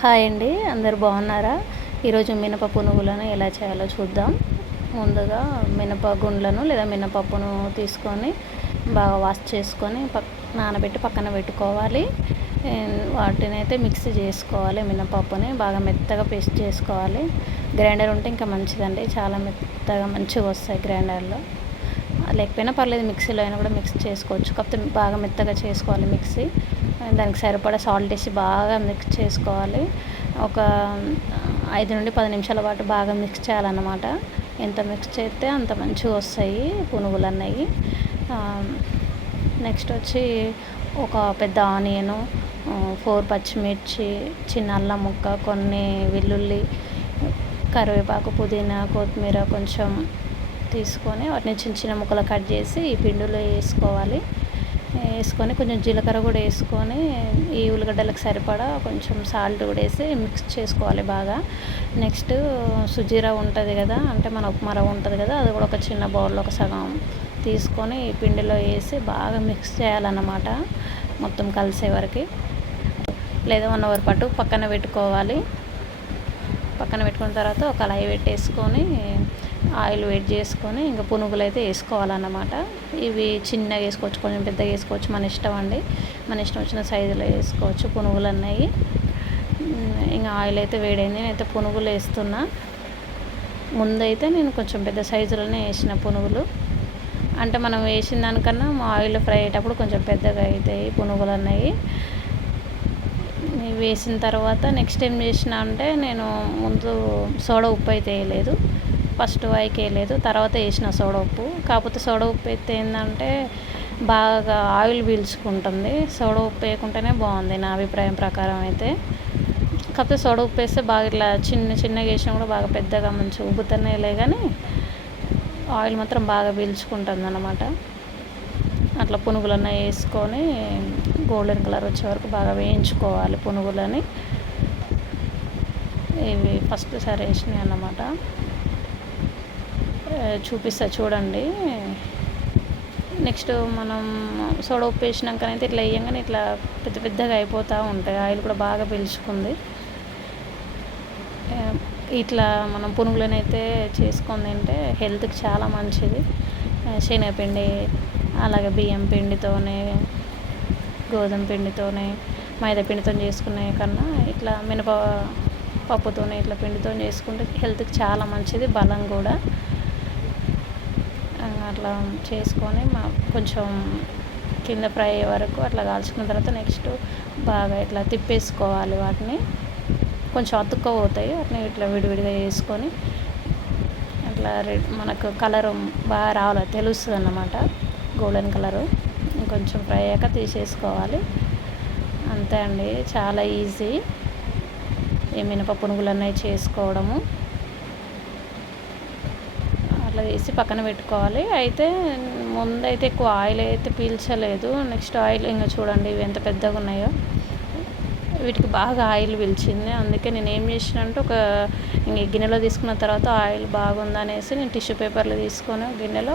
Hi అండి అందరు బాగున్నారా? ఈరోజు మినప నువ్వులను ఎలా చేయాలో చూద్దాం. ముందుగా మినప గుండ్లను లేదా మినపప్పును తీసుకొని బాగా వాష్ చేసుకొని పక్ నానబెట్టి పక్కన పెట్టుకోవాలి. వాటిని అయితే మిక్సీ చేసుకోవాలి మినపప్పుని బాగా మెత్తగా పేస్ట్ చేసుకోవాలి. గ్రైండర్ ఉంటే ఇంకా మంచిదండి చాలా మెత్తగా మంచిగా వస్తాయి గ్రైండర్లో. లేకపోయినా పర్లేదు మిక్సీలో అయినా కూడా మిక్స్ చేసుకోవచ్చు. కాకపోతే బాగా మెత్తగా చేసుకోవాలి మిక్సీ. దానికి సరిపడా సాల్ట్ వేసి బాగా మిక్స్ చేసుకోవాలి. ఒక ఐదు నుండి పది నిమిషాల పాటు బాగా మిక్స్ చేయాలన్నమాట. ఎంత మిక్స్ చేస్తే అంత మంచిగా వస్తాయి పునుగులు అన్నవి నెక్స్ట్ వచ్చి ఒక పెద్ద ఆనియను ఫోర్ పచ్చిమిర్చి చిన్న అల్లం ముక్క కొన్ని వెల్లుల్లి కరివేపాకు పుదీనా కొత్తిమీర కొంచెం తీసుకొని వాటిని చిన్న చిన్న ముక్కలు కట్ చేసి ఈ పిండిలో వేసుకోవాలి. వేసుకొని కొంచెం జీలకర్ర కూడా వేసుకొని ఈ ఉల్లిగడ్డలకు సరిపడా కొంచెం సాల్ట్ కూడా వేసి మిక్స్ చేసుకోవాలి బాగా. నెక్స్ట్ సుజీరా ఉంటుంది కదా అంటే మన ఉప్మా రవ్వ ఉంటుంది కదా అది కూడా ఒక చిన్న బౌల్లో ఒక సగం తీసుకొని ఈ పిండిలో వేసి బాగా మిక్స్ చేయాలన్నమాట మొత్తం కలిసే వరకు. లేదా వన్ అవర్ పాటు పక్కన పెట్టుకోవాలి. పక్కన పెట్టుకున్న తర్వాత ఒక లై పెట్టేసుకొని ఆయిల్ వేడి చేసుకొని ఇంకా పునుగులు అయితే వేసుకోవాలన్నమాట. ఇవి చిన్నగా వేసుకోవచ్చు కొంచెం పెద్దగా వేసుకోవచ్చు మన ఇష్టం అండి. మన ఇష్టం వచ్చిన సైజులో వేసుకోవచ్చు పునుగులు అన్నాయి ఇంకా ఆయిల్ అయితే వేడైంది. నేనైతే పునుగులు వేస్తున్నా. ముందైతే నేను కొంచెం పెద్ద సైజులోనే వేసిన పునుగులు. అంటే మనం వేసిన దానికన్నా మా ఆయిల్ ఫ్రై అయ్యేటప్పుడు కొంచెం పెద్దగా అవుతాయి పునుగులు అన్నాయి వేసిన తర్వాత నెక్స్ట్ ఏం చేసిన అంటే నేను ముందు సోడా ఉప్పు అయితే వేయలేదు. ఫస్ట్ వాయికి వేయలేదు తర్వాత వేసిన సోడా ఉప్పు. కాకపోతే సోడా ఉప్పు అయితే ఏంటంటే బాగా ఆయిల్ పీల్చుకుంటుంది. సోడా ఉప్పు వేయకుంటేనే బాగుంది నా అభిప్రాయం ప్రకారం అయితే. కాకపోతే సోడా ఉప్పు వేస్తే బాగా ఇట్లా చిన్న చిన్నగా వేసినా కూడా బాగా పెద్దగా మంచి లే కానీ ఆయిల్ మాత్రం బాగా పీల్చుకుంటుంది అన్నమాట అట్లా పునుగులన్నీ వేసుకొని గోల్డెన్ కలర్ వచ్చే వరకు బాగా వేయించుకోవాలి పునుగులని. ఇవి ఫస్ట్ సారి వేసినాయి అన్నమాట. చూపిస్తా చూడండి. నెక్స్ట్ మనం సోడా ఉప్పు వేసినాకనైతే ఇట్లా వేయంగానే ఇట్లా పెద్ద పెద్దగా అయిపోతూ ఉంటాయి. ఆయిల్ కూడా బాగా పీల్చుకుంది. ఇట్లా మనం పునుగులనైతే చేసుకుంది అంటే తింటే హెల్త్కి చాలా మంచిది. శనగపిండి అలాగే బియ్యం పిండితోనే గోధుమ పిండితోనే మైదా పిండితో చేసుకునే కన్నా ఇట్లా మినప పప్పుతోనే ఇట్లా పిండితో చేసుకుంటే హెల్త్కి చాలా మంచిది బలం కూడా. అట్లా చేసుకొని మా కొంచెం కింద ఫ్రై అయ్యే వరకు అట్లా కాల్చుకున్న తర్వాత నెక్స్ట్ బాగా ఇట్లా తిప్పేసుకోవాలి వాటిని. కొంచెం అతుక్కపోతాయి వాటిని ఇట్లా విడివిడిగా వేసుకొని అట్లా రెడ్ మనకు కలర్ బాగా రావాలి తెలుస్తుంది అన్నమాట గోల్డెన్ కలరు. ఇంకొంచెం ఫ్రై అయ్యాక తీసేసుకోవాలి. అంతే అండి చాలా ఈజీ. ఈ మినప పునుగులు అన్నవి చేసుకోవడము. అట్లా వేసి పక్కన పెట్టుకోవాలి. అయితే ముందైతే ఎక్కువ ఆయిల్ అయితే పీల్చలేదు. నెక్స్ట్ ఆయిల్ ఇంకా చూడండి ఇవి ఎంత పెద్దగా ఉన్నాయో. వీటికి బాగా ఆయిల్ పిలిచింది. అందుకే నేను ఏం చేసిన అంటే ఒక ఇంక గిన్నెలో తీసుకున్న తర్వాత ఆయిల్ బాగుందనేసి నేను టిష్యూ పేపర్లు తీసుకొని గిన్నెలో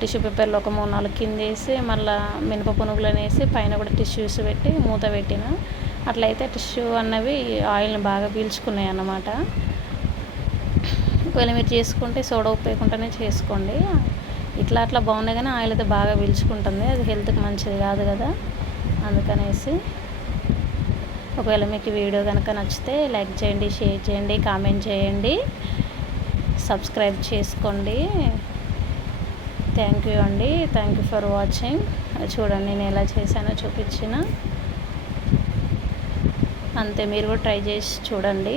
టిష్యూ పేపర్లు ఒక మూడు నాలుగు కింద వేసి మళ్ళీ మినప పునుగులు అనేసి పైన కూడా టిష్యూస్ పెట్టి మూత పెట్టిన. అట్లయితే టిష్యూ అన్నవి ఆయిల్ని బాగా పీల్చుకున్నాయి అన్నమాట ఒకవేళ మీరు చేసుకుంటే సోడా ఉప్పు వేయకుండానే చేసుకోండి. ఇట్లా అట్లా బాగున్నాయి కానీ ఆయిల్ అయితే బాగా పీల్చుకుంటుంది. అది హెల్త్కి మంచిది కాదు కదా. అందుకనేసి ఒకవేళ మీకు వీడియో కనుక నచ్చితే లైక్ చేయండి షేర్ చేయండి కామెంట్ చేయండి. సబ్స్క్రైబ్ చేసుకోండి. థ్యాంక్ యూ అండి. Thank you for watching. చూడండి నేను ఎలా చేశానో చూపించిన. అంతే మీరు కూడా ట్రై చేసి చూడండి.